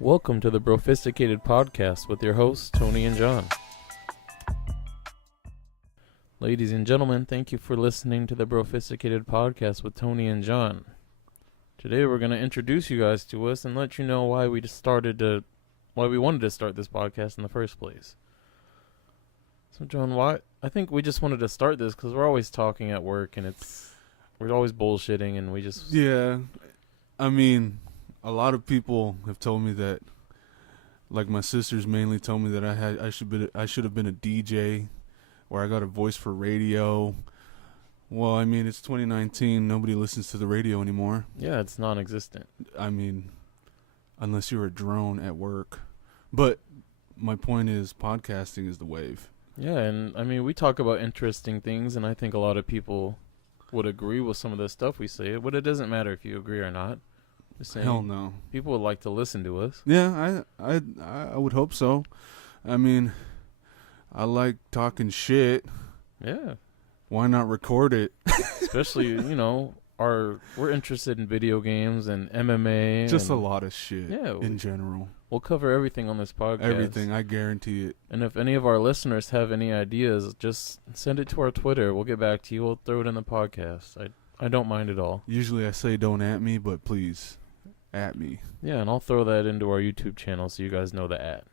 Welcome to the Brofistic Podcast with your hosts, Tony and John. Ladies and gentlemen, thank you for listening to the Brofistic Podcast with Tony and John. Today we're going to introduce you guys to us and let you know why we wanted to start this podcast in the first place. So John, I think we just wanted to start this because we're always talking at work and we're always bullshitting and we just... Yeah, I mean... A lot of people have told me that, like my sisters mainly told me that I should have been a DJ, or I got a voice for radio. Well, I mean, it's 2019. Nobody listens to the radio anymore. Yeah, it's non-existent. I mean, unless you're a drone at work. But my point is, podcasting is the wave. Yeah, and I mean, we talk about interesting things, and I think a lot of people would agree with some of the stuff we say, but it doesn't matter if you agree or not. Hell no. People would like to listen to us. Yeah, I would hope so. I mean, I like talking shit. Yeah. Why not record it? Especially, we're interested in video games and MMA. Just a lot of shit in general. We'll cover everything on this podcast. Everything, I guarantee it. And if any of our listeners have any ideas, just send it to our Twitter. We'll get back to you. We'll throw it in the podcast. I don't mind at all. Usually I say don't at me, but please. At me. Yeah, and I'll throw that into our YouTube channel so you guys know the at.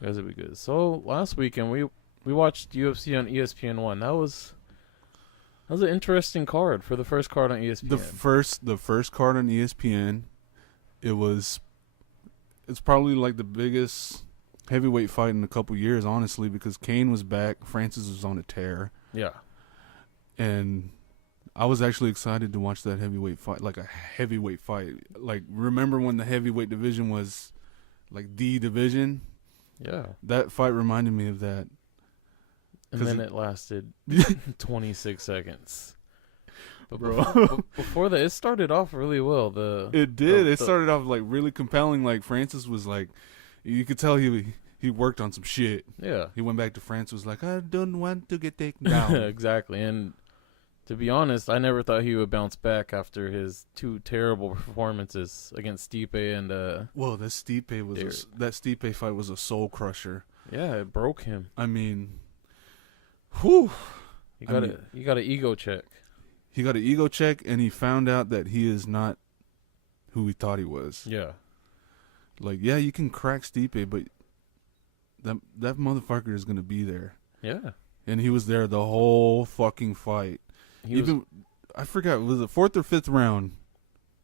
You guys will be good. So last weekend we watched UFC on ESPN1. That was an interesting card for the first card on ESPN. The first card on ESPN. It's probably like the biggest heavyweight fight in a couple years, honestly, because Kane was back, Francis was on a tear. Yeah. And I was actually excited to watch that heavyweight fight, like a heavyweight fight. Like, remember when the heavyweight division was, like, the division? Yeah. That fight reminded me of that. And then it lasted 26 seconds. But Bro. Before that, it started off really well. It did. It started off, like, really compelling. Like, Francis was, like, you could tell he worked on some shit. Yeah. He went back to France, was like, I don't want to get taken down. Exactly. And to be honest, I never thought he would bounce back after his two terrible performances against Stipe and Well, that Stipe fight was a soul crusher. Yeah, it broke him. I mean, whew. You got an ego check. He got an ego check, and he found out that he is not who he thought he was. Yeah. Like, yeah, you can crack Stipe, but that motherfucker is gonna be there. Yeah. And he was there the whole fucking fight. I forgot, was it fourth or fifth round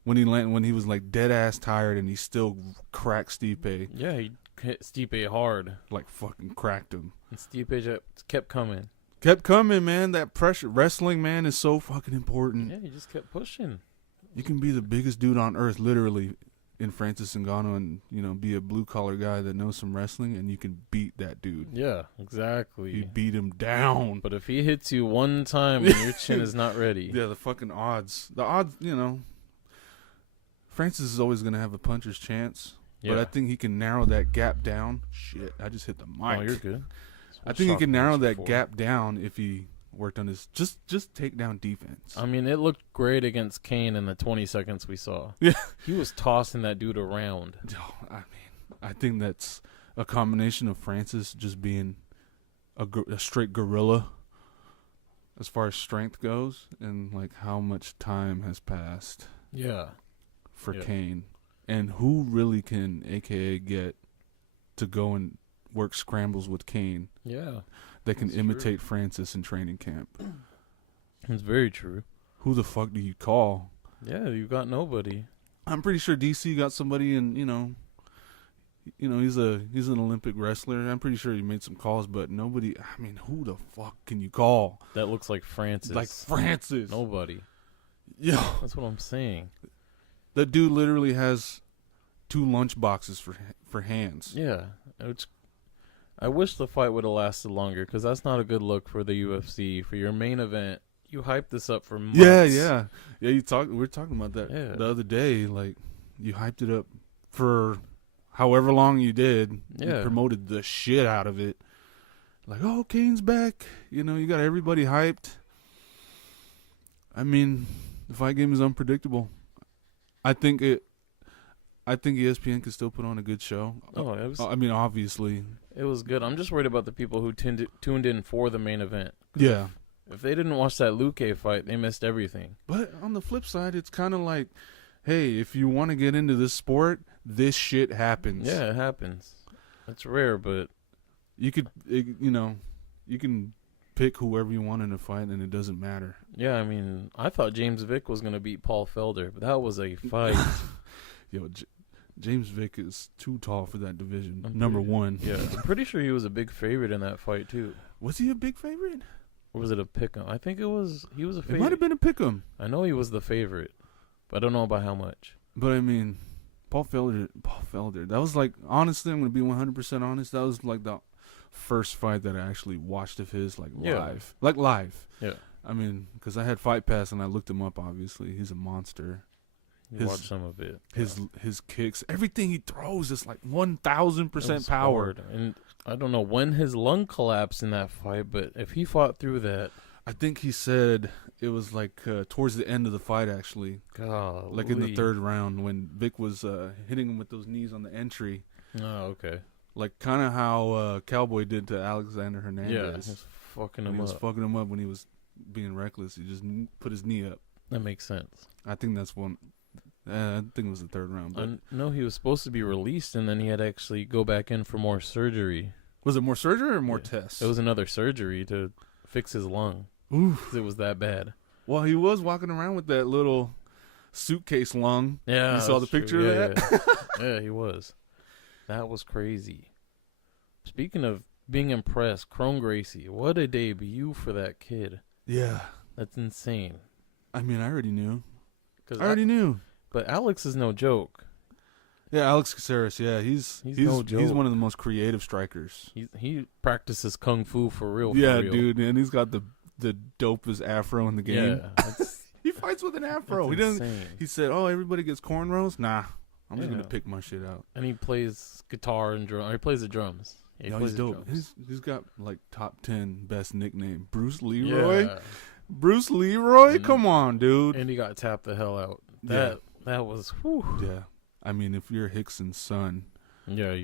when he was like dead ass tired and he still cracked Stipe. Yeah, he hit Stipe hard. Like fucking cracked him. And Stipe just kept coming. Kept coming, man. That pressure, wrestling, man, is so fucking important. Yeah, he just kept pushing. You can be the biggest dude on earth, literally, in Francis Ngannou, and be a blue collar guy that knows some wrestling, and you can beat that dude. Yeah, exactly. You beat him down. But if he hits you one time when your chin is not ready, yeah, the fucking odds. Francis is always gonna have a puncher's chance. Yeah. But I think he can narrow that gap down. Shit, I just hit the mic. Oh, you're good. I think he can narrow that gap down if he worked on his just takedown defense. I mean, it looked great against Kane in the 20 seconds we saw. Yeah. He was tossing that dude around. I think that's a combination of Francis just being a straight gorilla as far as strength goes, and like how much time has passed. Yeah. For Kane. And who really can AKA get to go and work scrambles with Kane? Yeah. That can imitate Francis in training camp. It's very true. Who the fuck do you call? Yeah, you got nobody. I'm pretty sure DC got somebody, and he's an Olympic wrestler. I'm pretty sure he made some calls, but nobody. I mean, who the fuck can you call? That looks like Francis. Like Francis. Nobody. Yeah, that's what I'm saying. That dude literally has 2 lunch boxes for hands. Yeah, I wish the fight would have lasted longer, because that's not a good look for the UFC. For your main event, you hyped this up for months. Yeah. We were talking about that the other day. Like, you hyped it up for however long you did. Yeah. You promoted the shit out of it. Like, oh, Kane's back. You got everybody hyped. I mean, the fight game is unpredictable. I think I think ESPN could still put on a good show. Oh, it was. I mean, obviously. It was good. I'm just worried about the people who tuned in for the main event. Yeah. If they didn't watch that Luque fight, they missed everything. But on the flip side, it's kind of like, hey, if you want to get into this sport, this shit happens. Yeah, it happens. It's rare, but you could, you can pick whoever you want in a fight, and it doesn't matter. yeah, I mean, I thought James Vick was gonna beat Paul Felder, but that was a fight. Yo, James Vick is too tall for that division. I'm Number pretty- one. Yeah, I'm pretty sure he was a big favorite in that fight too. Was he a big favorite? Or was it a pick'em? I think it was. He was a It favorite. might have been a pick'em. I know he was the favorite, but I don't know about how much. But I mean, Paul Felder. That was like, honestly, I'm gonna be 100% honest. That was like the first fight that I actually watched of his, like live, live. Yeah, I mean, because I had Fight Pass and I looked him up. Obviously, he's a monster. you watched some of it. His kicks, everything he throws is like 1,000% It was power. hard. And I don't know when his lung collapsed in that fight, but if he fought through that, I think he said it was like towards the end of the fight, actually, God, like in the third round when Vic was hitting him with those knees on the entry. Oh, okay. Like kind of how Cowboy did to Alexander Yeah, Hernandez. he's fucking When him he was up. fucking him up when he was being reckless. He just put his knee up. That makes sense. I think that's one. I think it was the third round. But I know he was supposed to be released, and then he had to actually go back in for more surgery. was it more surgery or more Yeah. tests? It was another surgery to fix his lung Oof. because it was that bad. Well, he was walking around with that little suitcase lung. Yeah, You saw the that's true. picture of that? Yeah, he was. That was crazy. Speaking of being impressed, Chrome Gracie, what a debut for that kid. Yeah. That's insane. I mean, I already knew. 'Cause I already knew. But Alex is no joke. Yeah, Alex Caceres. Yeah, he's no joke. He's one of the most creative strikers. He practices kung fu for real. Yeah, for real. dude, and he's got the dopest afro in the game. Yeah, that's, He fights with an afro. that's He doesn't. insane. He said, "Oh, everybody gets cornrows." Nah, I'm just Yeah. gonna pick my shit out. And he plays guitar and drum. Or he plays the drums. Yeah, he Yo, plays he's the dope. drums. He's got like top 10 best nickname. Bruce Leroy. Yeah. Bruce Leroy. And- Come on, dude. And he got tapped the hell out. Yeah. That was whew. Yeah. I mean, if you're Hickson's son, Yeah,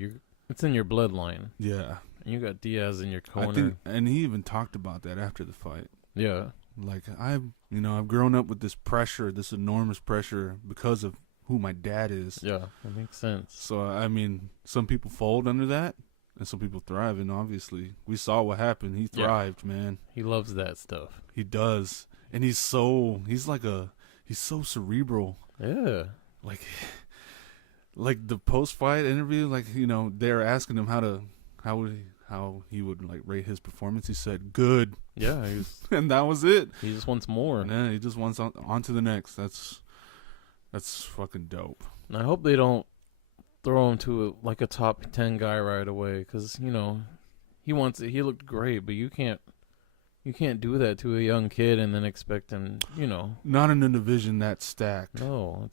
it's in your bloodline. yeah. And you got Diaz in your corner. I think, and he even talked about that after the fight. Yeah. Like I've grown up with this pressure, this enormous pressure because of who my dad is. Yeah, that makes sense. So I mean, some people fold under that, and some people thrive. And obviously, we saw what happened. He Yeah. thrived, man. He loves that stuff. He does, and he's so cerebral. Yeah. Like the post-fight interview, like they're asking him how he would like rate his performance. He said good, Yeah, and that was it. he just wants more. And then he just wants on to the next. That's fucking dope. And I hope they don't throw him to a top 10 guy right away, because he wants it. He looked great, but you can't do that to a young kid and then expect him. Not in a division that's stacked. No,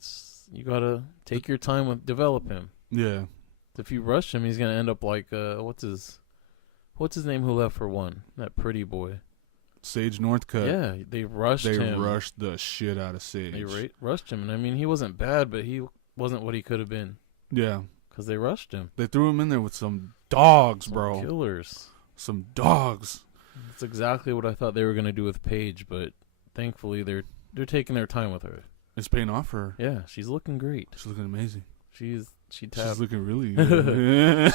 you gotta take your time with develop him. Yeah. If you rush him, he's gonna end up like what's his name who left for one? That pretty boy. Sage Northcutt. Yeah, they rushed him. They rushed the shit out of Sage. They rushed him, and I mean he wasn't bad, but he wasn't what he could have been Yeah. because they rushed him. They threw him in there with some dogs, Some bro. killers. Some dogs. That's exactly what I thought they were gonna do with Paige, but thankfully they're taking their time with her. It's paying off for her. Yeah, she's looking great. She's looking amazing. She She's tapped looking really good.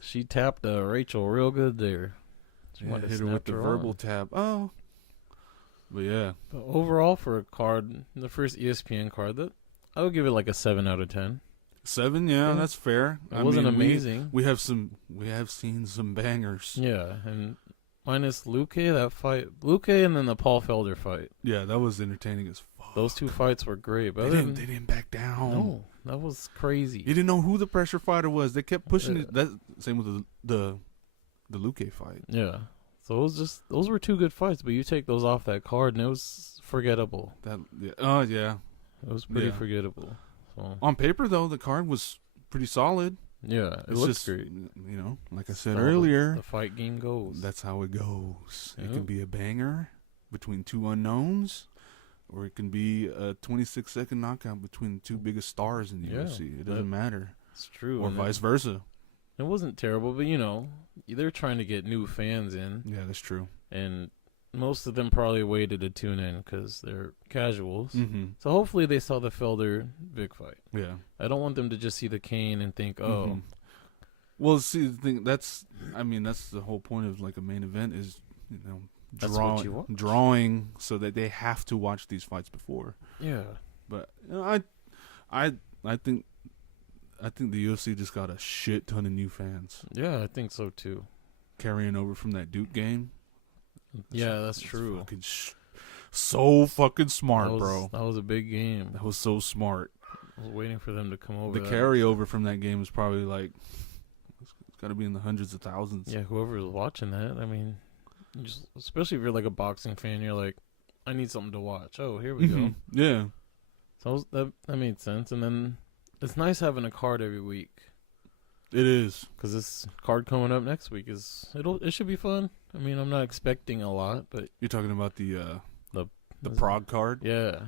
she tapped Rachel real good there. She Yeah, might have hit her with snapped the her verbal on. tap. Oh. But yeah. But overall, for a card, the first ESPN card, I would give it like a 7 out of 10. 7, yeah, Yeah. that's fair. It wasn't mean, amazing. We have seen some bangers. Yeah, and minus Luque, that fight, Luque, and then the Paul Felder fight. Yeah, that was entertaining as fuck. Those two fights were great. But They didn't back down. No, that was crazy. You didn't know who the pressure fighter was. They kept pushing Yeah. it. That same with the Luque fight. Yeah. So those were two good fights, but you take those off that card, and it was forgettable. Yeah. It was pretty Yeah. forgettable. So On paper though, the card was pretty solid. yeah, it It's looks just, great. Like I said How earlier, the fight game goes. that's how it goes. It Yeah. can be a banger between two unknowns, or it can be a 26-second knockout between the two biggest stars in the UFC. It doesn't matter. It's true. Or vice versa. It wasn't terrible, but you know, they're trying to get new fans in. Yeah, that's true. And most of them probably waited to tune in because they're casuals. Mm-hmm. So hopefully they saw the Felder big fight. Yeah. I don't want them to just see the Kane and think, oh. Mm-hmm. Well, see, the thing that's the whole point of like a main event is, you know, drawing so that they have to watch these fights before. Yeah. But you know, I think the UFC just got a shit ton of new fans. Yeah, I think so too. Carrying over from that Duke game. Yeah, that's true. Fucking so fucking smart, bro. That was a big game. That was so smart. I was waiting for them to come over. The carryover from that game was probably like, it's got to be in the hundreds of thousands. Yeah, whoever was watching that, I mean, especially if you're like a boxing fan, you're like, I need something to watch. Oh, here we go. Yeah. So that made sense. And then it's nice having a card every week. It is. Because this card coming up next week it should be fun. I mean, I'm not expecting a lot, but you're talking about the Prague card. Yeah, it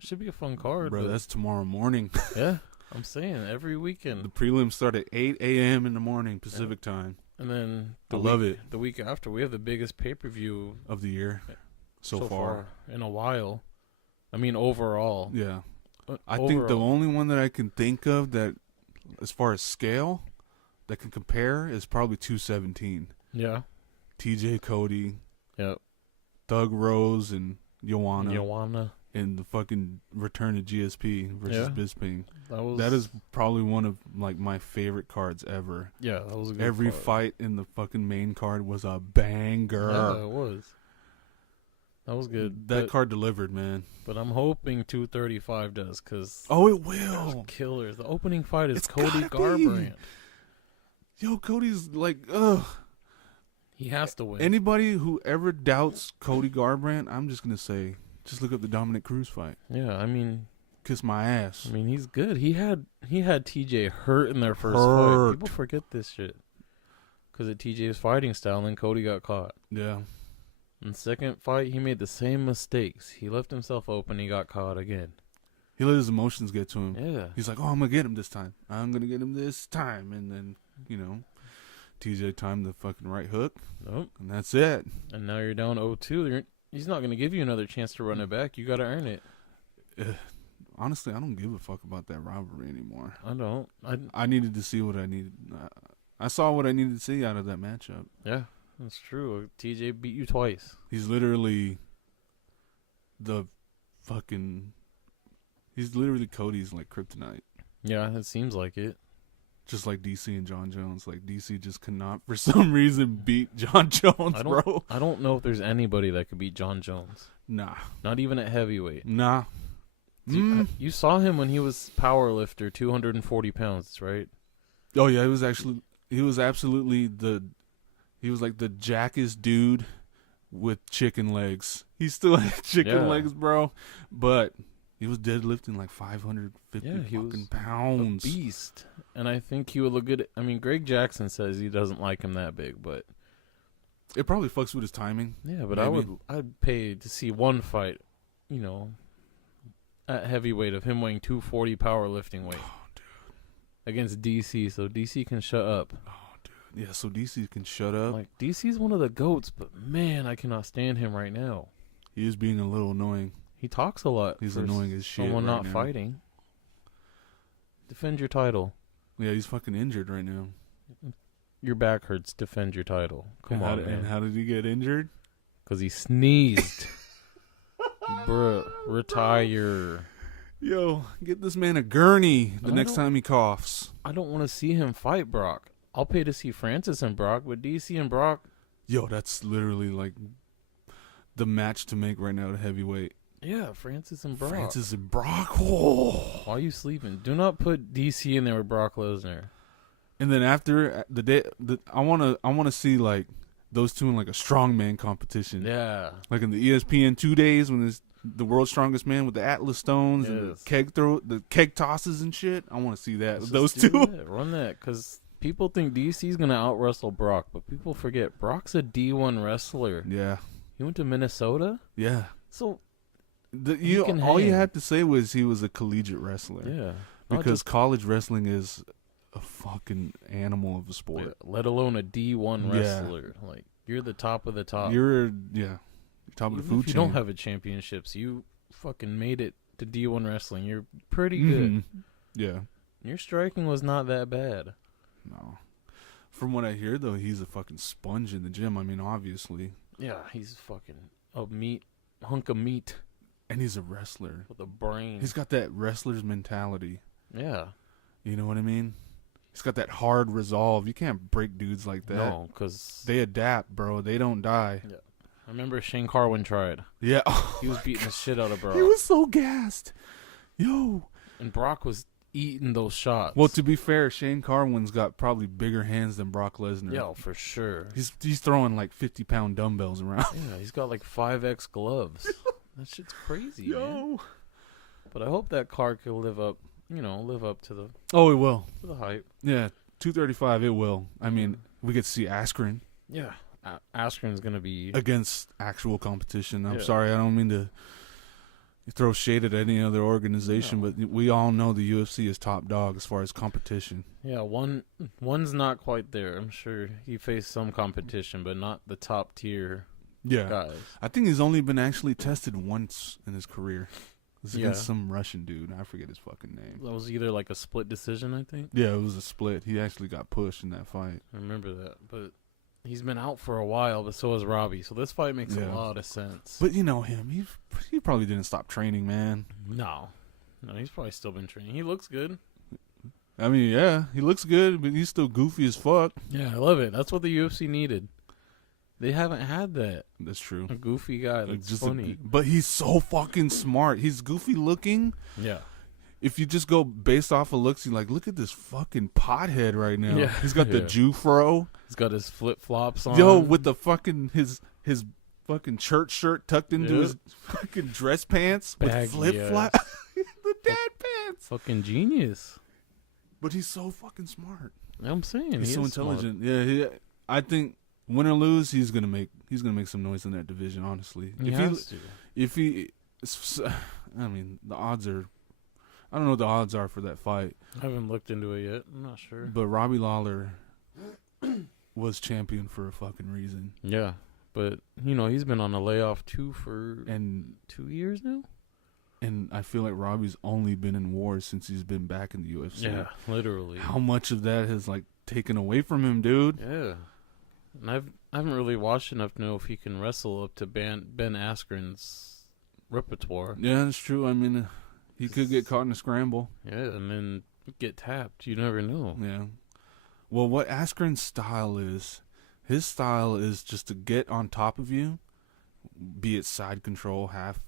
should be a fun card, bro. That's tomorrow morning. Yeah, I'm saying every weekend. The prelims start at 8 a.m. in the morning Pacific time, and then I love it. The week after, we have the biggest pay-per-view of the year so far in a while. I mean, overall. Yeah, I think the only one that I can think of that, as far as scale, that can compare is probably 217. Yeah. TJ Cody. Yep. Doug Rose and Joanna. And the fucking return of GSP versus Bisping. That is probably one of like my favorite cards ever. Yeah, that was a good Every card. fight in the fucking main card was a banger. Yeah, it was. That was good. That card delivered, man. But I'm hoping 235 does, because it will. Killers. The opening fight is It's Cody Garbrandt. Yo, Cody's like, ugh. He has to win. Anybody who ever doubts Cody Garbrandt, I'm just gonna say, just look up the Dominic Cruz fight. Yeah, I mean, kiss my ass. I mean, he's good. He had TJ hurt in their first fight. People forget this shit because of TJ's fighting style, and then Cody got caught. Yeah. In the second fight, he made the same mistakes. He left himself open. He got caught again. He let his emotions get to him. Yeah. He's like, I'm gonna get him this time. I'm gonna get him this time, and then TJ timed the fucking right hook. Nope. And that's it. And now you're down 0-2. He's not going to give you another chance to run it back. You got to earn it. Honestly, I don't give a fuck about that rivalry anymore. I don't. I needed to see what I needed. I saw what I needed to see out of that matchup. Yeah, that's true. TJ beat you twice. He's literally Cody's like kryptonite. Yeah, it seems like it. Just like DC and John Jones. Like, DC just cannot, for some reason, beat John Jones, bro. I don't know if there's anybody that could beat John Jones. Nah. Not even at heavyweight. Nah. You saw him when he was power lifter, 240 pounds, right? Oh, yeah. He was absolutely he was like the jackest dude with chicken legs. He still had chicken legs, bro. But he was deadlifting like 550 pounds. A beast. And I think he would look good. I mean, Greg Jackson says he doesn't like him that big, but it probably fucks with his timing. Yeah, but I'd pay to see one fight, at heavyweight of him weighing 240 powerlifting weight. Oh, dude. Against DC, so DC can shut up. Oh, dude. Yeah, so DC can shut up. Like, DC's one of the GOATs, but man, I cannot stand him right now. He is being a little annoying. He talks a lot. He's annoying as shit. Someone right not now. Fighting. Defend your title. Yeah, he's fucking injured right now. Your back hurts. Defend your title. Come on, man. And how did he get injured? Because he sneezed. Bruh, retire. Yo, get this man a gurney the next time he coughs. I don't want to see him fight Brock. I'll pay to see Francis and Brock, but DC and Brock. Yo, that's literally like the match to make right now at heavyweight. Yeah, Francis and Brock. Francis and Brock. Oh. Why are you sleeping? Do not put DC in there with Brock Lesnar. And then after the day, I wanna see like those two in like a strongman competition. Yeah. Like in the ESPN 2 days when there's the world's strongest man with the Atlas stones and the keg tosses and shit. I want to see that. Those two. Run that, because people think DC's gonna out wrestle Brock, but people forget Brock's a D1 wrestler. Yeah. He went to Minnesota. Yeah. So All you hang. had to say was he was a collegiate wrestler. Yeah. Because college wrestling is a fucking animal of a sport. Let alone a D1 Yeah. wrestler. Like, you're the top of the top. You're top of the Even food if you chain. don't have a championships, you fucking made it to D1 wrestling. You're pretty Mhm. good. Yeah. Your striking was not that bad. No. From what I hear, though, he's a fucking sponge in the gym. I mean, obviously. Yeah, he's fucking a hunk of meat And he's a wrestler. with a brain. He's got that wrestler's mentality. Yeah. You know what I mean? He's got that hard resolve. You can't break dudes like that. No, because They adapt, bro. They don't die. yeah. I remember Shane Carwin tried. Yeah. He was beating the shit out of Brock. He was so gassed. Yo. And Brock was eating those shots. Well, to be fair, Shane Carwin's got probably bigger hands than Brock Lesnar. Yeah, for sure. He's throwing like 50-pound dumbbells around. Yeah, he's got like 5X gloves. That shit's crazy, man. But I hope that car can live up to the Oh, it will. hype. Yeah, 235, it will. I mean, we get to see Askren Yeah. Askren's going to be... against actual competition. I'm Yeah. sorry, I don't mean to throw shade at any other organization, No. but we all know the UFC is top dog as far as competition. Yeah, one's not quite there. I'm sure he faced some competition, but not the top tier Yeah. guys. I think he's only been actually tested once in his career. It was against Yeah. some Russian dude. I forget his fucking name. That was either like a split decision, I think. Yeah, it was a split. He actually got pushed in that fight. I remember that. But he's been out for a while, but so has Robbie. So this fight makes a Yeah. lot of sense. But you know him. He probably didn't stop training, man. No, he's probably still been training. He looks good. I mean, yeah, he looks good, but he's still goofy as fuck. Yeah, I love it. That's what the UFC needed. They haven't had that. That's true. A goofy guy that's funny. But he's so fucking smart. He's goofy looking. Yeah. If you just go based off of looks, you're like, look at this fucking pothead right now. Yeah. He's got the Yeah. Jew fro. He's got his flip-flops on. Yo, with the fucking his fucking church shirt tucked into Yeah. his fucking dress pants with Baggy flip flop. The dad pants. Fucking genius. But he's so fucking smart. I'm saying He's he so is smart. intelligent. Yeah, I think win or lose, he's gonna make some noise in that division. Honestly, He has to. if he, I mean, the odds are. I don't know what the odds are for that fight, I haven't looked into it yet. I'm not sure. but Robbie Lawler was champion for a fucking reason. Yeah, but he's been on a layoff too for And 2 years now. I feel like Robbie's only been in wars since he's been back in the UFC. Yeah, literally. How much of that has like taken away from him, dude? Yeah, and I haven't really watched enough to know if he can wrestle up to Ben Askren's repertoire. Yeah, that's true. I mean, he could get caught in a scramble. Yeah, and then get tapped. You never know. Yeah. Well, what Askren's style is, his style is just to get on top of you, be it side control, half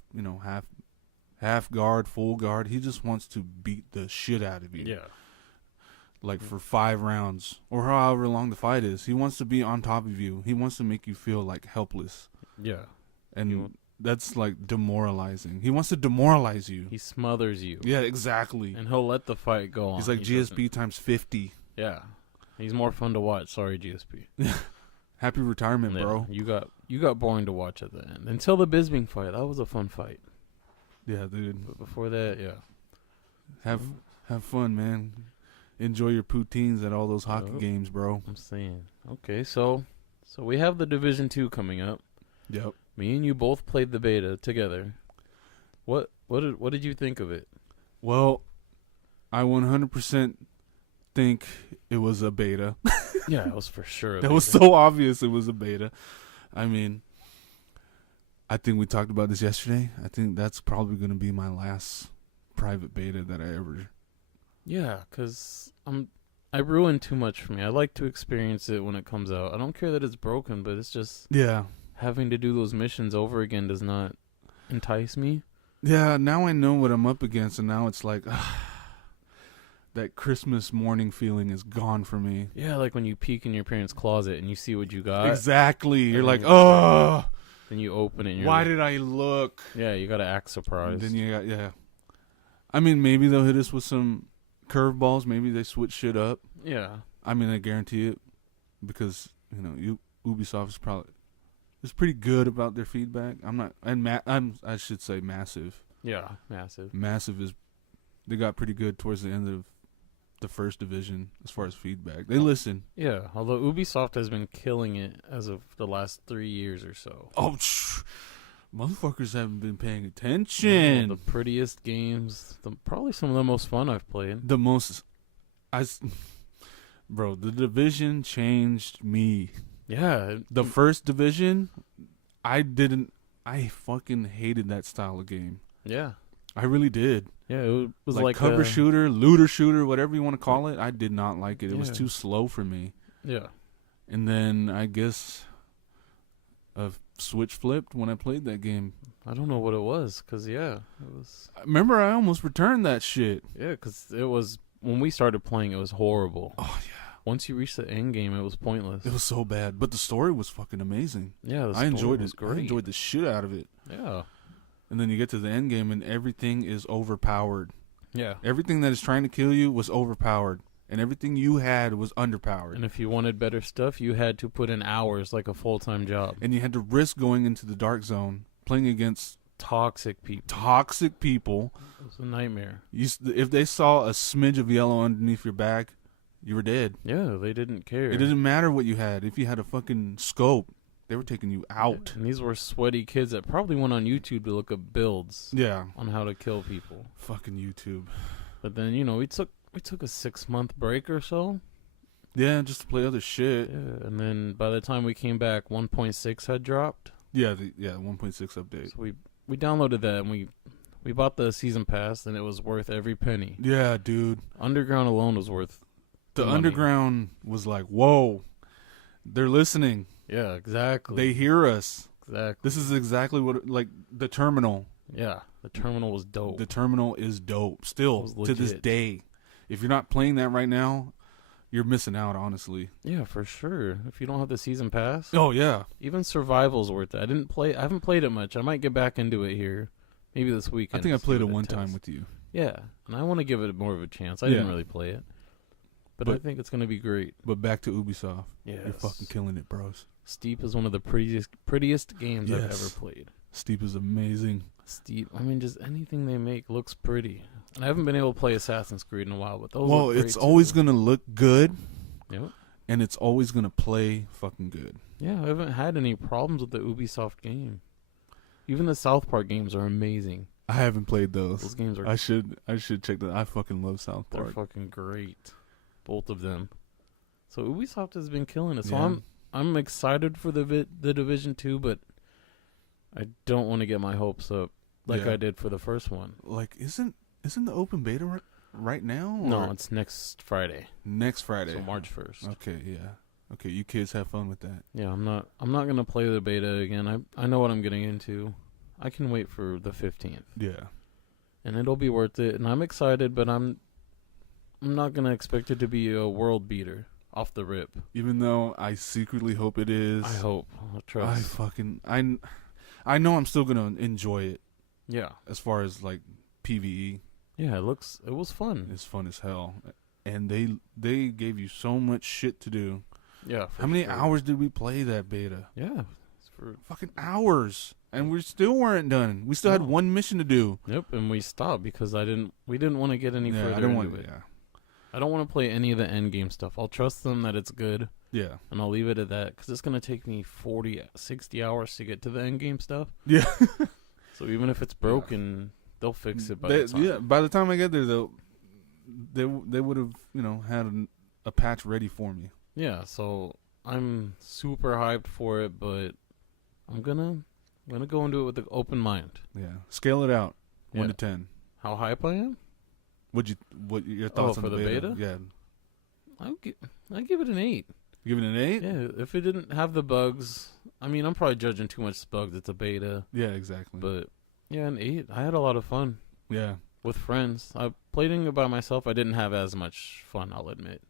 guard, full guard. He just wants to beat the shit out of you. Yeah. Like for 5 rounds or however long the fight is. He wants to be on top of you. He wants to make you feel like helpless. Yeah. And that's like demoralizing. He wants to demoralize you. He smothers you. Yeah, exactly. And he'll let the fight go on. He's like He GSP doesn't- times 50. Yeah. He's more fun to watch. Sorry, GSP. Happy retirement, Yeah, bro. You got boring to watch at the end. Until the Bisping fight. That was a fun fight. Yeah, dude. But before that, yeah. Have fun, man. Enjoy your poutines at all those hockey Yep. games, bro. I'm saying. Okay, so we have the Division 2 coming up. Yep. Me and you both played the beta together. What did you think of it? Well, I 100% think it was a beta. Yeah, it was for sure. That was so obvious it was a beta. I mean, I think we talked about this yesterday. I think that's probably going to be my last private beta that I ever... Yeah, because I ruined too much for me. I like to experience it when it comes out. I don't care that it's broken, but it's just Yeah. having to do those missions over again does not entice me. Yeah, now I know what I'm up against, and now it's like... that Christmas morning feeling is gone for me. Yeah, like when you peek in your parents' closet and you see what you got. Exactly. You're then like, you're oh, Then you open it and you're why like, did I look? yeah, you got to act surprised. Then you got, yeah. I mean, maybe they'll hit us with some curveballs. Maybe they switch shit up. Yeah. I mean, I guarantee it because, Ubisoft is is pretty good about their feedback. I should say Massive. Yeah, massive. Massive is, they got pretty good towards the end of the first division as far as feedback. They listen. Yeah, although Ubisoft has been killing it as of the last 3 years or so. Oh, motherfuckers haven't been paying attention. The prettiest games, probably some of the most fun I've played. The most, bro, the division changed me. Yeah. The first division, I fucking hated that style of game. Yeah. I really did. Yeah, it was like cover shooter, looter shooter, whatever you want to call it. I did not like it. It was too slow for me. Yeah. And then I guess a switch flipped when I played that game. I don't know what it was, because, it was... Remember, I almost returned that shit. Yeah, because it was... When we started playing, it was horrible. Oh, yeah. Once you reached the end game, it was pointless. It was so bad. But the story was fucking amazing. Yeah, I enjoyed it. Great. I enjoyed the shit out of it. Yeah. And then you get to the end game and everything is overpowered. Yeah. Everything that is trying to kill you was overpowered. And everything you had was underpowered. And if you wanted better stuff, you had to put in hours like a full-time job. And you had to risk going into the dark zone, playing against toxic people. It was a nightmare. If they saw a smidge of yellow underneath your back, you were dead. Yeah, they didn't care. It didn't matter what you had. If you had a fucking scope, they were taking you out. And these were sweaty kids that probably went on YouTube to look up builds. Yeah. On how to kill people. Fucking YouTube. But then, we took a 6-month break or so. Yeah, just to play other shit. Yeah, and then by the time we came back, 1.6 had dropped. Yeah, 1.6 update. So we downloaded that and we bought the season pass, and it was worth every penny. Yeah, dude. Underground alone was worth the Underground was like, whoa, they're listening. Yeah, exactly. They hear us. Exactly. This is exactly what, the Terminal. Yeah, the Terminal was dope. The Terminal is dope. Still, to this day. If you're not playing that right now, you're missing out, honestly. Yeah, for sure. If you don't have the season pass. Oh, yeah. Even Survival's worth it. I haven't played it much. I might get back into it here. Maybe this weekend. I think I played it one time with you. Yeah, and I want to give it more of a chance. I didn't really play it. But I think it's going to be great. But back to Ubisoft. Yeah, you're fucking killing it, bros. Steep is one of the prettiest games I've ever played. Steep is amazing. Steep, just anything they make looks pretty. And I haven't been able to play Assassin's Creed in a while, but those look great it's always going to look good. Yep. And it's always going to play fucking good. Yeah, I haven't had any problems with the Ubisoft game. Even the South Park games are amazing. I haven't played those. Those games are... I should check that. I fucking love South Park. They're fucking great. Both of them. So Ubisoft has been killing it. So I'm excited for the Division 2, but I don't want to get my hopes up like I did for the first one. Like, isn't the open beta right now? No, it's next Friday. Next Friday. So March 1st. Okay, yeah. Okay, you kids have fun with that. Yeah, I'm not gonna play the beta again. I know what I'm getting into. I can wait for the 15th. Yeah. And it'll be worth it. And I'm excited, but I'm not gonna expect it to be a world beater off the rip. Even though I secretly hope it is. I hope. I trust. I know I'm still gonna enjoy it. Yeah. As far as like PvE. Yeah, it was fun. It's fun as hell. And they gave you so much shit to do. Yeah. How many hours did we play that beta? Yeah. For fucking hours. And we still weren't done. We still had one mission to do. Yep, and we stopped because we didn't want to get any further into it. Yeah. I don't want to play any of the end game stuff. I'll trust them that it's good. Yeah. And I'll leave it at that because it's going to take me 40, 60 hours to get to the end game stuff. Yeah. So even if it's broken, they'll fix it by the time. Yeah, by the time I get there, they would have, had a patch ready for me. Yeah, so I'm super hyped for it, but I'm gonna go into it with an open mind. Yeah. Scale it out. 1 to 10. How hype I am? What your thoughts on the beta? Yeah. I give it an 8. You give it an 8? Yeah, if it didn't have the bugs, I'm probably judging too much bugs. It's a beta. Yeah, exactly. But yeah, an 8. I had a lot of fun. Yeah. With friends. I played it by myself. I didn't have as much fun, I'll admit.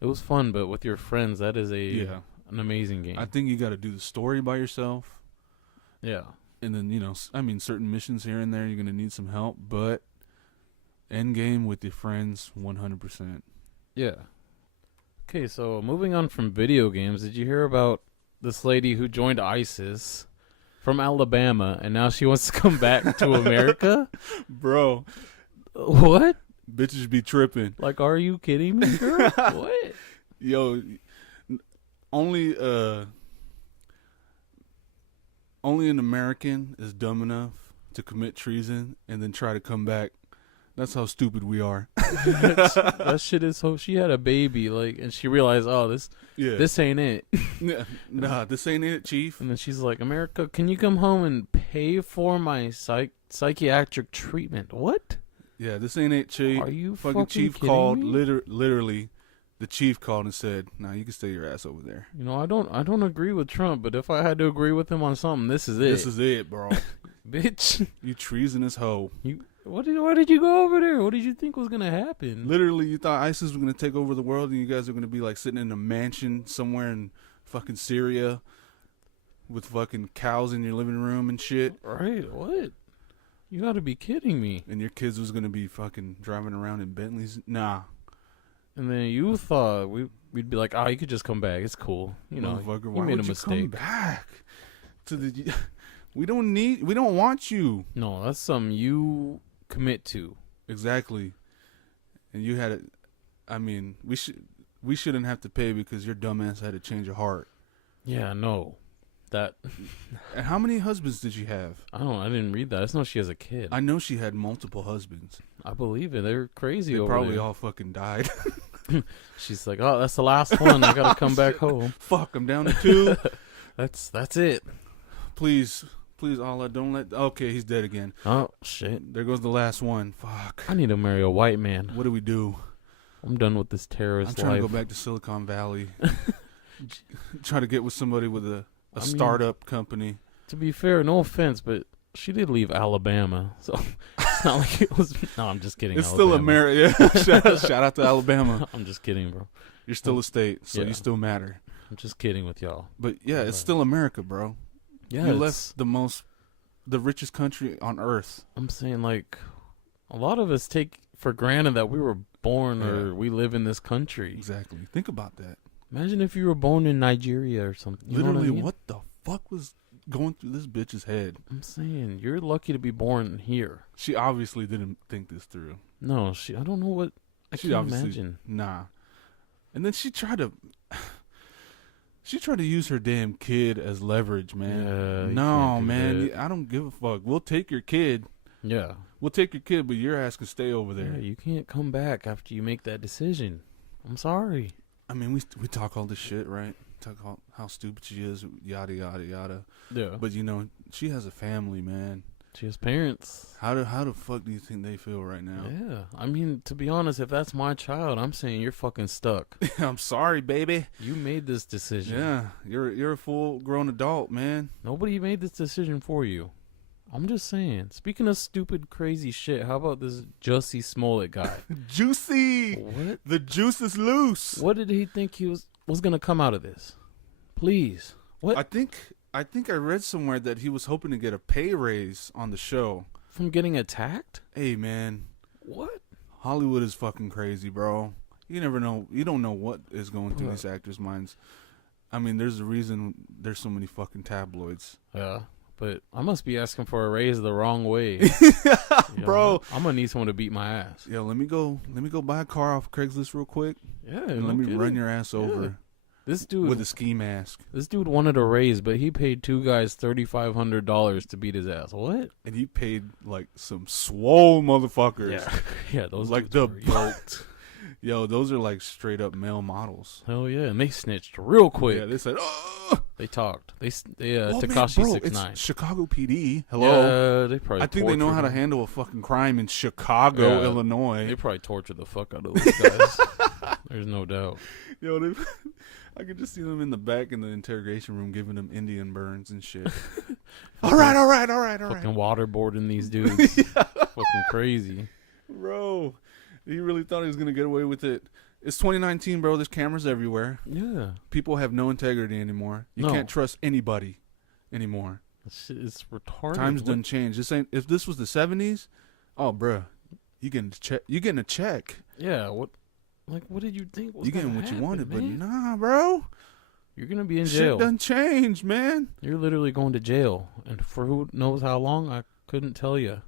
It was fun, but with your friends, that is an amazing game. I think you got to do the story by yourself. Yeah. And then, certain missions here and there, you're going to need some help, but end game with your friends, 100%. Yeah. Okay, so moving on from video games, did you hear about this lady who joined ISIS from Alabama, and now she wants to come back to America? Bro, What? bitches be tripping. Like, are you kidding me, girl? What? Yo, only an American is dumb enough to commit treason and then try to come back. That's how stupid we are. That shit is so. She had a baby, like, and she realized, oh, this ain't it. Nah, this ain't it, Chief. And then she's like, America, can you come home and pay for my psychiatric treatment? What? Yeah, this ain't it, Chief. Are you fucking fucking Chief kidding called me? literally. The chief called and said, "Nah, you can stay your ass over there." You know, I don't agree with Trump, but if I had to agree with him on something, this is it. This is it, bro. Bitch. You treasonous hoe. Why did you go over there? What did you think was gonna happen? Literally, you thought ISIS was gonna take over the world, and you guys are gonna be like sitting in a mansion somewhere in fucking Syria with fucking cows in your living room and shit. Right? What? You gotta be kidding me. And your kids was gonna be fucking driving around in Bentleys. Nah. And then you thought we'd be like, you could just come back. It's cool. You know, motherfucker, you why made would a you come mistake. back to the? We don't want you. No, that's something you commit to. Exactly. And you had it. I mean, we shouldn't have to pay because your dumbass had to change your heart. Yeah, no. That. And how many husbands did she have? I didn't read that. I just know she has a kid. I know she had multiple husbands. I believe it. They're crazy They over probably there. all fucking died. She's like, oh, that's the last one. I gotta come back home. Fuck, I'm down to 2. That's it. Please, Allah, don't let. Okay, he's dead again. Oh shit! There goes the last one. Fuck. I need to marry a white man. What do we do? I'm done with this terrorist I'm trying life. to go back to Silicon Valley. Try to get with somebody with a I mean, startup company. To be fair, no offense, but she did leave Alabama, so it's not like it was. No, I'm just kidding. It's Alabama. still America. Yeah. Shout out to Alabama. I'm just kidding, bro. You're still a state, so Yeah. you still matter. I'm just kidding with y'all. But yeah, it's still America, bro. Yeah, You left the richest country on earth. I'm saying, like, a lot of us take for granted that we were born or we live in this country. Exactly. Think about that. Imagine if you were born in Nigeria or something. You know Literally, what I mean? what the fuck was going through this bitch's head? I'm saying, you're lucky to be born here. She obviously didn't think this through. No, I don't know what. I She can't obviously imagine. Nah. And then she tried to use her damn kid as leverage, man. Yeah, you no, can't do man. that. I don't give a fuck. We'll take your kid. Yeah. We'll take your kid, but your ass can stay over there. Yeah, you can't come back after you make that decision. I'm sorry. I mean, we talk all this shit, right? Talk how stupid she is, yada yada yada. Yeah. But you know, she has a family, man. She has parents. How the fuck do you think they feel right now? Yeah. I mean, to be honest, if that's my child, I'm saying you're fucking stuck. I'm sorry, baby. You made this decision. Yeah, you're a full grown adult, man. Nobody made this decision for you. I'm just saying. Speaking of stupid, crazy shit, how about this Jussie Smollett guy? Juicy. What? The juice is loose. What did he think he was gonna come out of this? Please. What? I think I read somewhere that he was hoping to get a pay raise on the show. From getting attacked? Hey, man. What? Hollywood is fucking crazy, bro. You never know. You don't know what is going through these actors' minds. I mean, there's a reason there's so many fucking tabloids. Yeah. But I must be asking for a raise the wrong way. Bro. I'm gonna need someone to beat my ass. Yo, let me go buy a car off Craigslist real quick. Yeah. And let me run your ass over This dude with a ski mask. This dude wanted a raise, but he paid 2 guys $3,500 to beat his ass. What? And he paid like some swole motherfuckers. Yeah. Yeah, those Like dudes the were yoked. Yo, those are like straight up male models. Hell yeah, and they snitched real quick. Yeah, they said, "Oh, They talked. They oh, Tekashi man, bro, 6ix9ine. it's Chicago PD. Hello." Yeah, they probably. I think they know how to tortured him. handle a fucking crime in Chicago, Yeah. Illinois. They probably tortured the fuck out of those guys. There's no doubt. Yo, I could just see them in the back in the interrogation room giving them Indian burns and shit. all right. Fucking waterboarding these dudes. Fucking crazy. Bro, he really thought he was going to get away with it. It's 2019, bro. There's cameras everywhere. Yeah. People have no integrity anymore. You No. can't trust anybody anymore. That shit is retarded. Times What- done changed. If this was the 70s, oh, bro, you getting a check. Yeah. What? Like, what did you think was You getting gonna what you happen, wanted, man? but nah, bro. You're gonna be in Shit jail. done changed, man. You're literally going to jail, and for who knows how long, I couldn't tell you.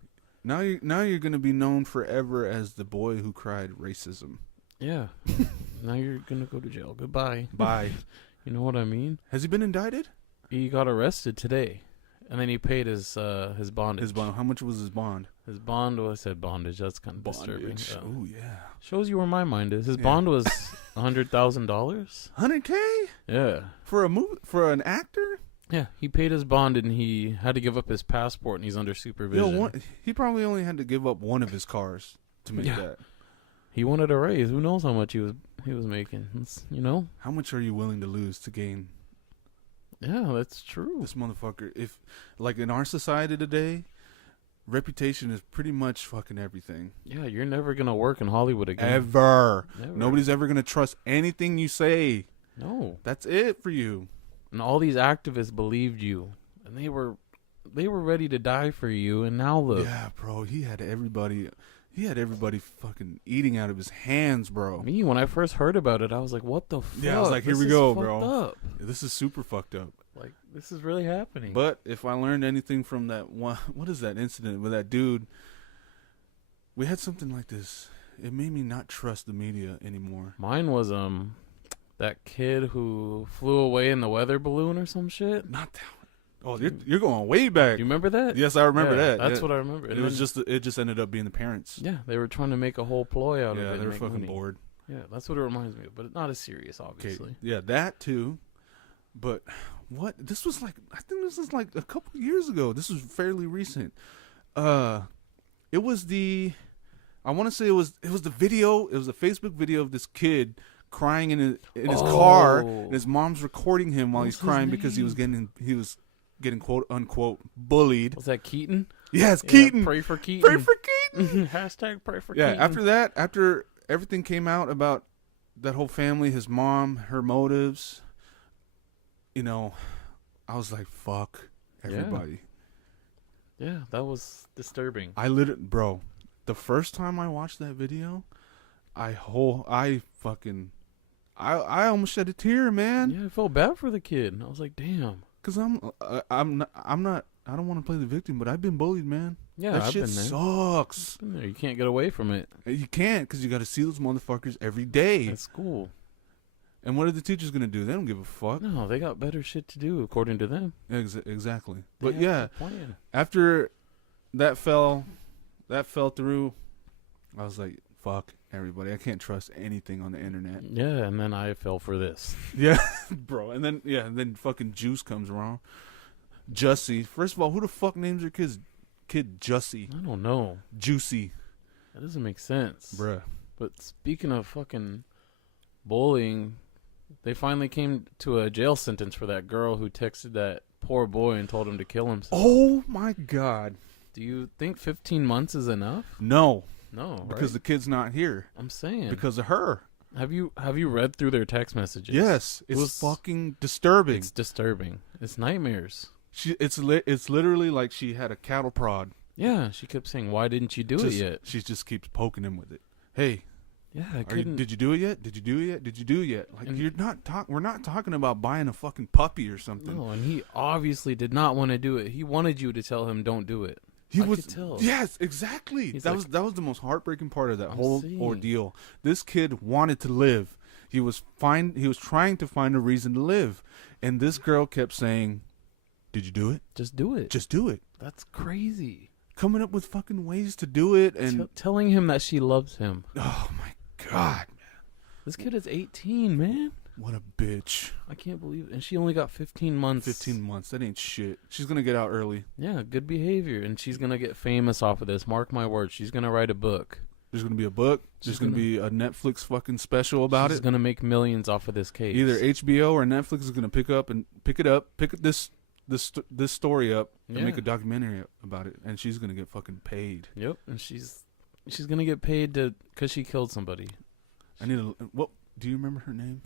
Now you're gonna be known forever as the boy who cried racism. Yeah. Now you're gonna go to jail. Goodbye. Bye. You know what I mean? Has he been indicted? He got arrested today, and then he paid his bondage. His bond. How much was his bond? His bond. Well, I said bondage. That's kind of disturbing. Oh yeah. Shows you where my mind is. His Yeah. bond was $100,000. $100K Yeah. for a movie for an actor? Yeah. He paid his bond, and he had to give up his passport, and he's under supervision. He probably only had to give up one of his cars to make that. He wanted a raise. Who knows how much he was making? How much are you willing to lose to gain Yeah, that's true. this motherfucker? If like in our society today, reputation is pretty much fucking everything. Yeah, you're never gonna work in Hollywood again. Ever. Never. Nobody's ever gonna trust anything you say. No. That's it for you. And all these activists believed you, and they were ready to die for you. And now look. Yeah, bro. He had everybody fucking eating out of his hands, bro. Me, when I first heard about it, I was like, "What the fuck?" Yeah, I was like, "Here This we is go, fucked bro." Up. This is super fucked up. Like, this is really happening. But if I learned anything from that one, what is that incident with that dude? We had something like this. It made me not trust the media anymore. Mine was that kid who flew away in the weather balloon or some shit. Not that one. Oh, you're going way back. Do you remember that? Yes, I remember Yeah, that. That's Yeah. what I remember. It was just it just ended up being the parents. Yeah, they were trying to make a whole ploy out of it. Yeah, and they were make fucking money. bored. Yeah, that's what it reminds me of, but not as serious, Okay, obviously. yeah, that too. But what? This was like, I think this was like a couple years ago. This was fairly recent. It was I want to say it was the video. It was a Facebook video of this kid crying in his car, and his mom's recording him while What's he's crying his because he was name? getting quote unquote bullied. Was that Keaton? Yes, Yeah, Keaton. Pray for Keaton. Pray for Keaton. Hashtag pray for Yeah, Keaton. after that, after everything came out about that whole family, his mom, her motives, I was like, fuck everybody. Yeah, that was disturbing. Bro, the first time I watched that video, I almost shed a tear, man. Yeah, I felt bad for the kid. I was like, damn. Cause I'm not, I don't want to play the victim, but I've been bullied, man. Yeah, that I've shit been there. sucks. Been there. You can't get away from it You can't, cause you got to see those motherfuckers every day. at school. And what are the teachers gonna do? They don't give a fuck. No, they got better shit to do, according to them. Exactly. They But have yeah, a plan. after that fell through, I was like, fuck everybody. I can't trust anything on the internet. Yeah, and then I fell for this. Yeah, bro. And then fucking Juice comes around. Jussie. First of all, who the fuck names their kid Jussie? I don't know. Juicy. That doesn't make sense. Bruh. But speaking of fucking bullying, they finally came to a jail sentence for that girl who texted that poor boy and told him to kill himself. Oh my god. Do you think 15 months is enough? No. No, Because right? the kid's not here. I'm saying. Because of her. Have you read through their text messages? Yes. It's was- fucking disturbing. It's disturbing. It's nightmares. It's literally like she had a cattle prod. Yeah, she kept saying, "Why didn't you do it yet?" She just keeps poking him with it. Hey, Yeah, I couldn't. did you do it yet? Did you do it yet? Did you do it yet? Like And- we're not talking about buying a fucking puppy or something. No, and he obviously did not want to do it. He wanted you to tell him, "Don't do it." I could tell. Yes, exactly. He's That like- was the most heartbreaking part of that I'm whole seeing. ordeal. This kid wanted to live. He was trying to find a reason to live, and this girl kept saying, "Did you do it? Just do it. Just do it." That's crazy. Coming up with fucking ways to do it, and Telling him that she loves him. oh my god, This kid is 18, man. what a bitch. I can't believe it. And she only got 15 months. 15 months. That ain't shit. She's gonna get out early. Yeah, good behavior. And she's going to get famous off of this. Mark my words. She's going to write a book. There's gonna be a book. There's gonna be a Netflix fucking special about She's it. going to make millions off of this case. Either HBO or Netflix is gonna pick this story up and Yeah. make a documentary about it, and she's gonna get fucking paid. Yep. And she's going to get paid because she killed somebody. I need a what? Do you remember her name?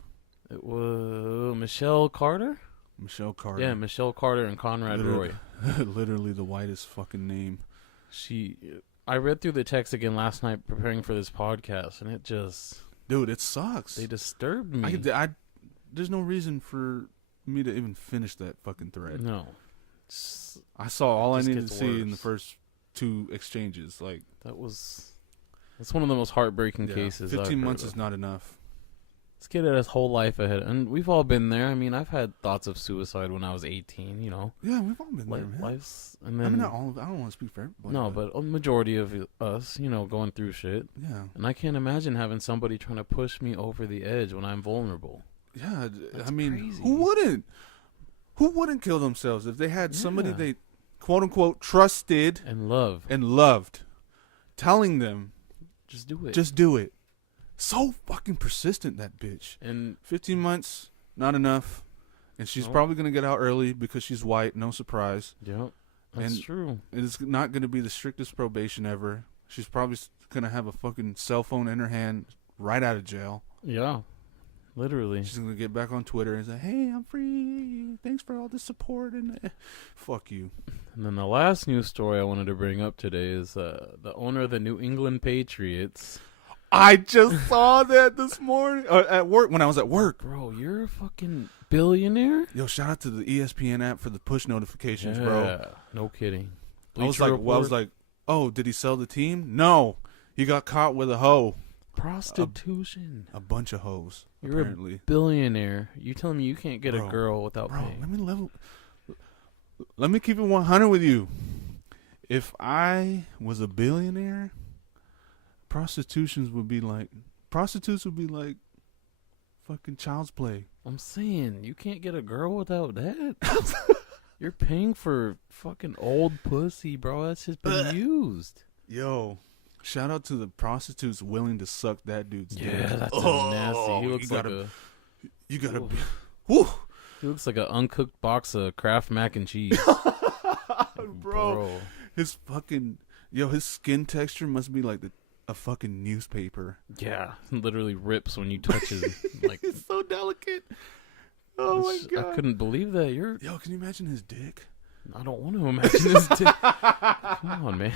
It was Michelle Carter? Michelle Carter. Yeah, Michelle Carter and Conrad Roy. Literally the whitest fucking name. I read through the text again last night preparing for this podcast, and it just, Dude, it sucks. they disturbed me. there's no reason for me to even finish that fucking thread. No. I saw all I just needed to gets see in the worse. first 2 exchanges. Like, That's one of the most heartbreaking cases. 15 months is not enough. This kid had his whole life ahead, and we've all been there. I mean, I've had thoughts of suicide when I was 18. You know, Yeah, we've all been there, man. life's, and then I mean, not all of, I don't want to speak for everybody. no, but a majority of us, you know, going through shit. yeah, And I can't imagine having somebody trying to push me over the edge when I'm vulnerable. yeah. That's I mean, crazy. who wouldn't? Who wouldn't kill themselves if they had somebody Yeah. they quote unquote trusted And love, and loved, telling them just do it. just do it? So fucking persistent, that bitch. and 15 months, not enough. And she's Nope. probably going to get out early because she's white, no surprise. yep, that's And- true. It's not going to be the strictest probation ever. She's probably going to have a fucking cell phone in her hand right out of jail. Yeah, literally. She's going to get back on Twitter and say, hey, I'm free. Thanks for all the support. And fuck you. And then the last news story I wanted to bring up today is the owner of the New England Patriots. I just saw that this morning at work when I was at work. Bro, you're a fucking billionaire? Yo, shout out to the ESPN app for the push notifications, Yeah, bro. no kidding. I was Bleacher Report, like, oh, did he sell the team? No, he got caught with a hoe. prostitution. A bunch of hoes, You're apparently. a billionaire. You telling me you can't get Bro, a girl without Bro, paying? let me keep it 100 with you. If I was a billionaire, prostitutes would be like fucking child's play. I'm saying you can't get a girl without that. You're paying for fucking old pussy, bro. That's just been used. Yo, shout out to the prostitutes willing to suck that dude's dick. Yeah, that's Oh, nasty. He looks you like gotta- a You gotta Ooh. be. Woo! he looks like an uncooked box of Kraft mac and cheese, Bro, his fucking his skin texture must be like a fucking newspaper. Yeah, literally rips when you touch it. Like, It's so delicate. Oh my god! I couldn't believe that. Yo, can you imagine his dick? I don't want to imagine this. Come on, man.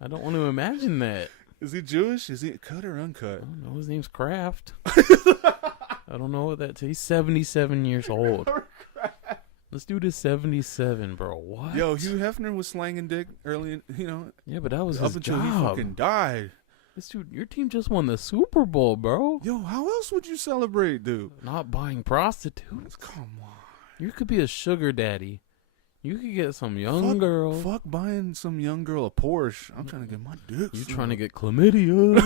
I don't want to imagine that. Is he Jewish? Is he cut or I uncut? don't know. His name's Kraft. I don't know what that. He's 77 years old. This dude is 77, bro. What? Yo, Hugh Hefner was slanging dick early, Yeah, but that was up his until job. he fucking died. This dude, your team just won the Super Bowl, bro. Yo, how else would you celebrate, dude? Not buying prostitutes. Come on. You could be a sugar daddy. You could get some young girl. Fuck buying some young girl a Porsche. I'm trying to get my dick. You sucked. trying to get chlamydia?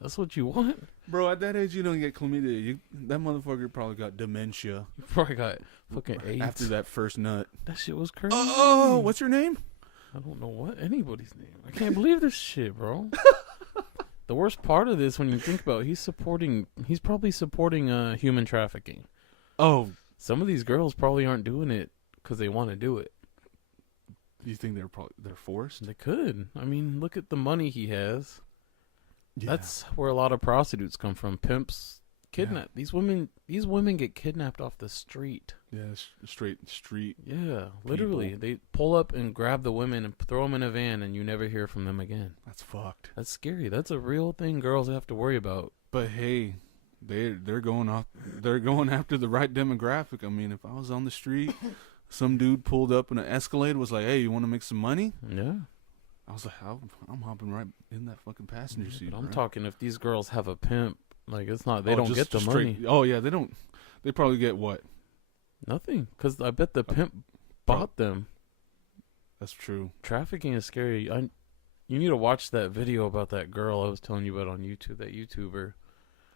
That's what you want. Bro, at that age, you don't get chlamydia. That motherfucker probably got dementia You probably got fucking AIDS. after that first nut. That shit was crazy. Oh, what's your name? I don't know what anybody's name. I can't believe this shit, bro. The worst part of this, when you think about it, he's probably supporting human trafficking. Oh, Some of these girls probably aren't doing it because they want to do it. you think they're forced? They could. I mean, look at the money he has. Yeah. That's where a lot of prostitutes come from. Pimps kidnap these women. These women get kidnapped off the street. Straight street. Yeah, literally. People. They pull up and grab the women and throw them in a van, and you never hear from them again. That's fucked. That's scary. That's a real thing girls have to worry about. But hey, they're going after the right demographic. I mean, if I was on the street, some dude pulled up in an Escalade, was like, "Hey, you want to make some money?" Yeah. I was like, I'm hopping right in that fucking passenger seat. But I'm bro. talking if these girls have a pimp, like it's not. They Oh, don't just get the straight- money. Oh yeah, they don't. They probably get what? Nothing, because I bet the pimp bought them. That's true. Trafficking is scary. You need to watch that video about that girl I was telling you about on YouTube. That YouTuber.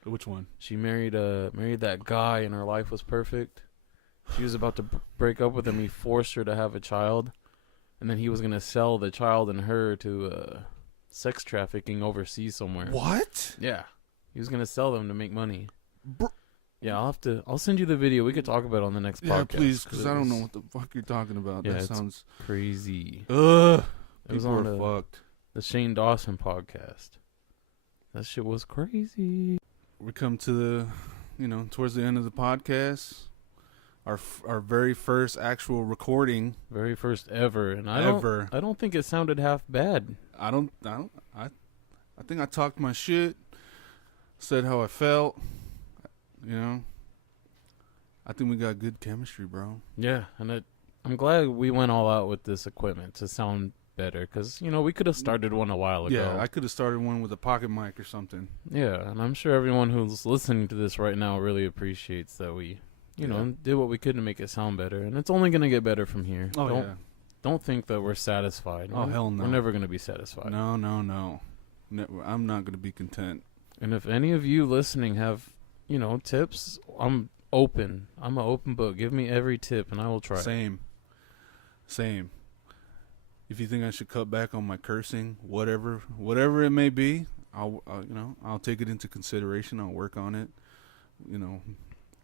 Which one? She married that guy, and her life was perfect. She was about to break up with him. He forced her to have a child, and then he was gonna sell the child and her to sex trafficking overseas somewhere. What? Yeah, he was gonna sell them to make money. Bro. Yeah, I'll send you the video. We could talk about it on the next Yeah, podcast. please, because it I don't was know what the fuck you're talking about. Yeah, That it's sounds. crazy. Ugh. It was People on are fucked. the Shane Dawson podcast. That shit was crazy. We come to towards the end of the podcast. Our very first actual recording Very first ever, and I ever. don't think it sounded half bad. I think I talked my shit, said how I felt. I think we got good chemistry, bro. Yeah, and I'm glad we went all out with this equipment to sound better, because, you know, we could have started one a while ago. Yeah, I could have started one with a pocket mic or something. Yeah, and I'm sure everyone who's listening to this right now really appreciates that we, you know, did what we could to make it sound better, and it's only going to get better from here. Oh, Don't think that we're satisfied. Oh, hell no. We're never going to be satisfied. No. I'm not going to be content. And if any of you listening have, you know, tips, I'm open. I'm an open book. Give me every tip, and I will try. Same. If you think I should cut back on my cursing, whatever it may be, I'll take it into consideration. I'll work on it. You know,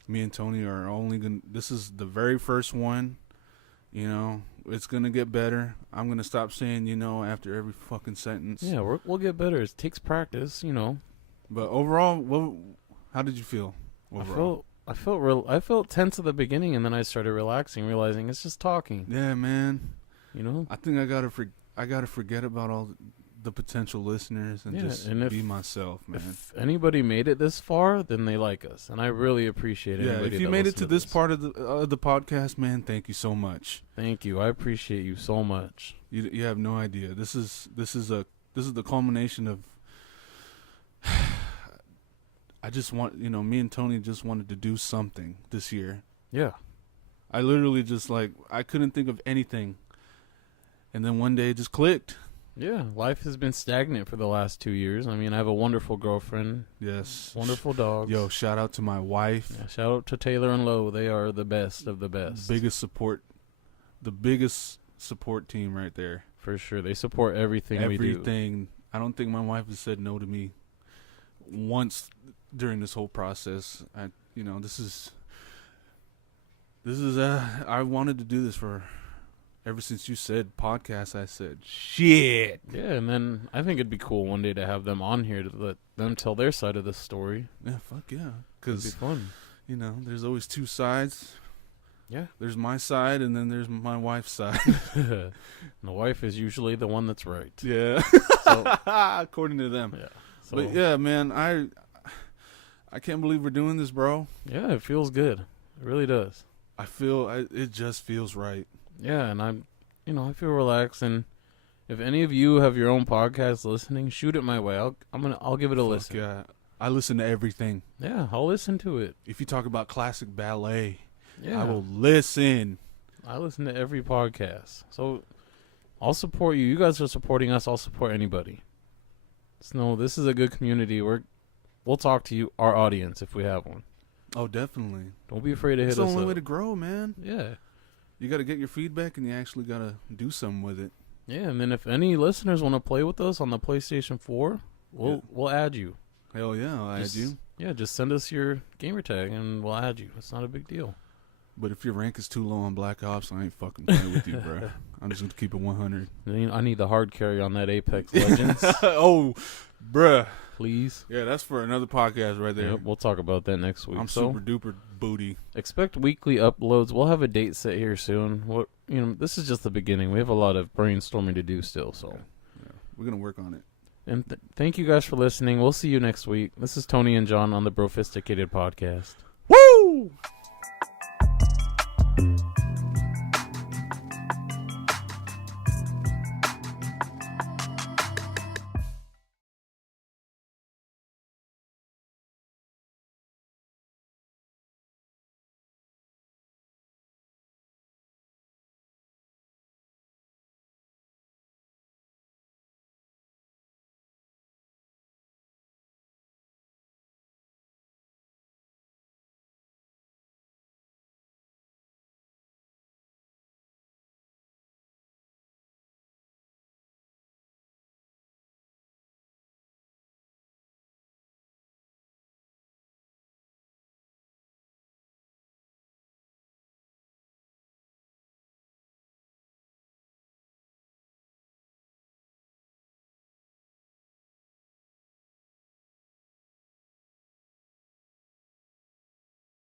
me and Tony are only gonna. This is the very first one. You know, it's gonna get better. I'm gonna stop saying, you know, after every fucking sentence. Yeah, we'll get better. It takes practice, you know. But overall, how did you feel? Overall? I felt tense at the beginning, and then I started relaxing, realizing it's just talking. Yeah, man. You know. I think I gotta forget about all the potential listeners and just be myself, man. If anybody made it this far, then they like us, and I really appreciate it. Yeah, if you made it to this part of the podcast, man, thank you so much. Thank you. I appreciate you so much. You have no idea. This is the culmination of. I just want, you know, me and Tony just wanted to do something this year. Yeah. I literally just I couldn't think of anything. And then one day it just clicked. Yeah, life has been stagnant for the last 2 years. I mean, I have a wonderful girlfriend. Yes. Wonderful dogs. Yo, shout out to my wife. Yeah, shout out to Taylor and Lowe. They are the best of the best. The biggest support team right there. For sure. They support everything we do. Everything. I don't think my wife has said no to me once during this whole process. I wanted to do this for ever since you said podcast. I said shit. Yeah, and then I think it'd be cool one day to have them on here to let them tell their side of the story. Yeah, fuck yeah. It'd be fun. You know, there's always two sides. Yeah. There's my side and then there's my wife's side. And the wife is usually the one that's right. Yeah. According to them. Yeah. So, but yeah, man, I can't believe we're doing this, bro. Yeah, it feels good. It really does. It just feels right. Yeah, and I feel relaxed, and if any of you have your own podcast listening, shoot it my way. I'll give it a listen. Yeah. I listen to everything. Yeah, I'll listen to it. If you talk about classic ballet, yeah, I will listen. I listen to every podcast. So I'll support you. You guys are supporting us. I'll support anybody. So this is a good community. We'll talk to you, our audience, if we have one. Oh, definitely. Don't be afraid to hit us up. It's the only way to grow, man. Yeah. You got to get your feedback, and you actually got to do something with it. Yeah, and then if any listeners want to play with us on the PlayStation 4, we'll add you. Hell yeah, I'll add you. Yeah, just send us your gamer tag, and we'll add you. It's not a big deal. But if your rank is too low on Black Ops, I ain't fucking playing with you, bro. I'm just going to keep it 100. I need the hard carry on that Apex Legends. Oh, bruh. Please. Yeah, that's for another podcast right there. Yep, we'll talk about that next week. I'm super duper booty. Expect weekly uploads. We'll have a date set here soon. This is just the beginning. We have a lot of brainstorming to do still, so. Yeah. We're going to work on it. And thank you guys for listening. We'll see you next week. This is Tony and John on the Brofistic Podcast. Woo!